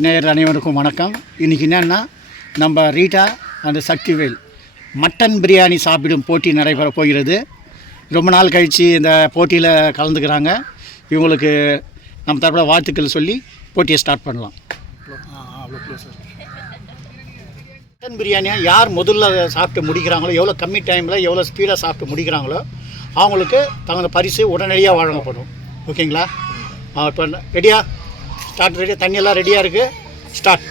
குமார் நேயர் அனைவருக்கும் வணக்கம். இன்றைக்கி என்னென்னா நம்ம ரீட்டா அந்த சக்திவேல் மட்டன் பிரியாணி சாப்பிடும் போட்டி நடைபெற போகிறது. ரொம்ப நாள் கழித்து இந்த போட்டியில் கலந்துக்கிறாங்க. இவங்களுக்கு நம்ம தரப்பில் வாழ்த்துக்கள் சொல்லி போட்டியை ஸ்டார்ட் பண்ணலாம். மட்டன் பிரியாணியை யார் முதல்ல சாப்பிட்டு முடிக்கிறாங்களோ, எவ்வளோ கம்மி டைமில் எவ்வளோ ஸ்பீடாக சாப்பிட்டு முடிக்கிறாங்களோ அவங்களுக்கு தகுந்த பரிசு உடனடியாக வழங்கப்படும். ஓகேங்களா? இப்போ ரெடியா? ஸ்டார்ட். ரெடியாக? தண்ணியெல்லாம் ரெடியாக இருக்குது. ஸ்டார்ட்.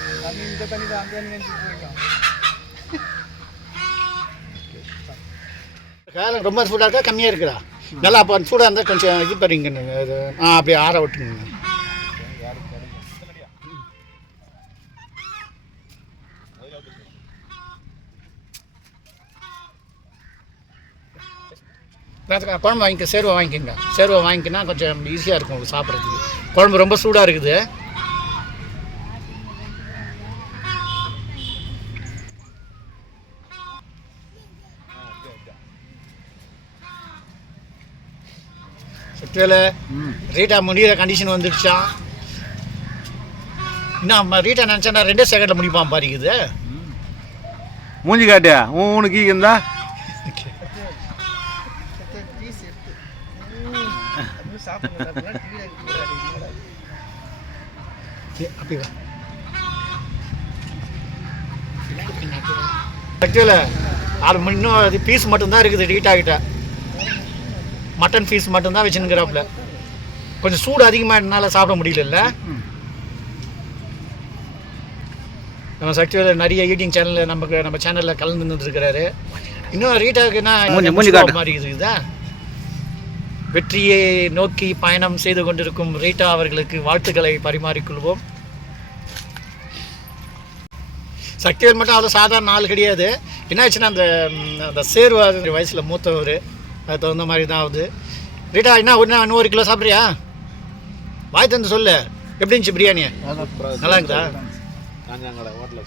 காலம் ரொம்ப சூடாக இருக்கா கம்மியாக இருக்குதா? நல்லா அப்போ சூடாக இருந்தால் கொஞ்சம் இது பண்ணிங்க. அது அப்படியே ஆற விட்டுங்க. குழம்பு வாங்கிக்க, சேர்வை வாங்கிக்கோங்க. சேர்வை வாங்கிக்கினா கொஞ்சம் ஈஸியாக இருக்கும் உங்களுக்கு சாப்பிட்றதுக்கு. குழம்பு ரொம்ப சூடாக இருக்குது. சக்திவேலு, ரீட்டா முடிகிற கண்டிஷன் வந்துடுச்சான். இன்னும் ரீட்டா நினச்சா 2 செகண்டில் முடிப்பான் பாருக்குது. மூஞ்சி காட்டியா உனக்கு இருந்தா சக்திவேலு, இன்னும் அது பீஸ் மட்டும்தான் இருக்குது. ரீட்டா கிட்ட மட்டன் பீஸ் மட்டும்தான் வச்சுன்னுங்கிறாப்புல. கொஞ்சம் சூடு அதிகமாக என்னால் சாப்பிட முடியல. நம்ம சக்திவேலு நிறைய ஈட்டிங் சேனலில் நம்ம சேனலில் கலந்துன்னு இருக்கிறாரு. இன்னும் ரீட்டாவுக்குன்னா மாதிரி இருக்குதா? வெற்றியை நோக்கி பயணம் செய்து கொண்டிருக்கும் ரீட்டா அவர்களுக்கு வாழ்த்துக்களை பரிமாறிக்கொள்வோம். சக்திவேல் மட்டும் அவ்வளோ சாதாரண ஆள் கிடையாது. என்ன ஆச்சுன்னா அந்த சேர்வா வயசில் மூத்தவர், அது தகுந்த மாதிரி தான் ஆகுது. ரீட்டா என்ன இன்னும் 1 கிலோ சாப்பிட்றியா? வாய் தந்து சொல்லு, எப்படி இருந்துச்சு பிரியாணி? நல்லா இருக்குதா?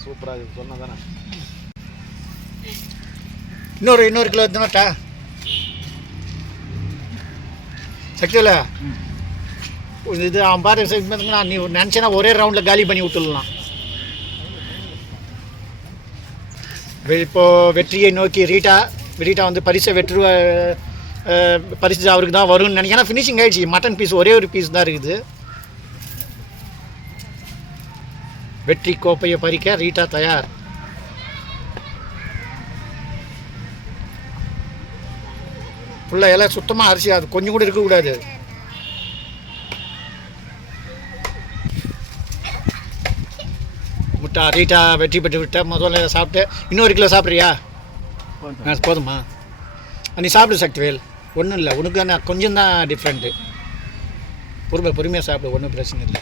சூப்பராக சொன்னா தானே. இன்னொரு கிலோ எடுத்துனாட்டா? சக்திவேலு, இது அவன் பாரு, நீ நினச்சேன்னா ஒரே ரவுண்டில் காலி பண்ணி விட்டுடலாம். இப்போது வெற்றியை நோக்கி ரீட்டா வந்து பரிசை பரிசு அவருக்கு தான் வரும்னு நினைக்கிறேன். ஃபினிஷிங் ஆகிடுச்சு. மட்டன் பீஸ் ஒரே ஒரு பீஸ் தான் இருக்குது. வெற்றி கோப்பையை பறிக்க ரீட்டா தயார். ஃபுல்லாக எல்லாம் சுத்தமாக அரிசி, அது கொஞ்சம் கூட இருக்கக்கூடாது. முட்டா ரீட்டா வெற்றி பெற்று விட்டா. முதல்ல சாப்பிட்டு இன்னொரு கிலோ சாப்பிட்றியா? போதுமா? நீ சாப்பிடு சக்திவேல், ஒன்றும் இல்லை. உனக்கு என்ன கொஞ்சம் தான் டிஃப்ரெண்ட்டு. பொறுமையாக சாப்பிடு, ஒன்றும் பிரச்சனை இல்லை.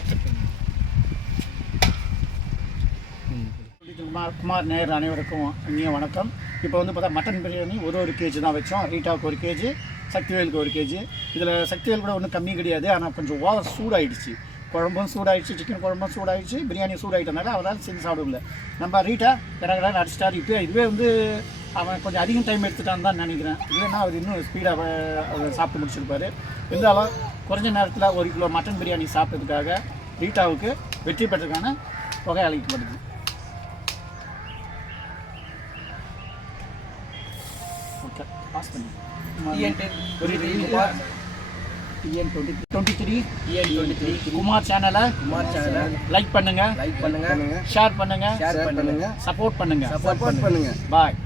குமார் நேயர் அனைவருக்கும் இனிய வணக்கம். இப்போ வந்து பார்த்தா மட்டன் பிரியாணி ஒரு கேஜி தான் வச்சோம். ரீட்டாவுக்கு 1 கேஜி, சக்திவேலுக்கு 1 கேஜி. இதில் சக்திவேல் கூட ஒன்றும் கம்மி கிடையாது. ஆனால் கொஞ்சம் ஓவர் சூடாகிடுச்சு. குழம்பும் சூடாகிடுச்சு, சிக்கன் குழம்பும் சூடாகிடுச்சு, பிரியாணி சூடாகிட்டனால அவரால் செஞ்சு சாப்பிட முடியல. நம்ம ரீட்டா கடை அடிச்சிட்டாரு. இதுவே வந்து அவன் கொஞ்சம் அதிகம் டைம் எடுத்துட்டான்னு தான் நினைக்கிறேன். இல்லைன்னா அவர் இன்னும் ஸ்பீடாக சாப்பிட்டு முடிச்சிருப்பார். இருந்தாலும் குறைஞ்ச நேரத்தில் 1 கிலோ மட்டன் பிரியாணி சாப்பிட்டதுக்காக ரீட்டாவுக்கு வெற்றி பெற்றதுக்கான தொகை அளிக்கப்படுது. ஓகே, பாஸ் பண்ணி குமார் சேனலை லைக் பண்ணுங்க, ஷேர் பண்ணுங்க, சப்போர்ட் பண்ணுங்க. பாய்.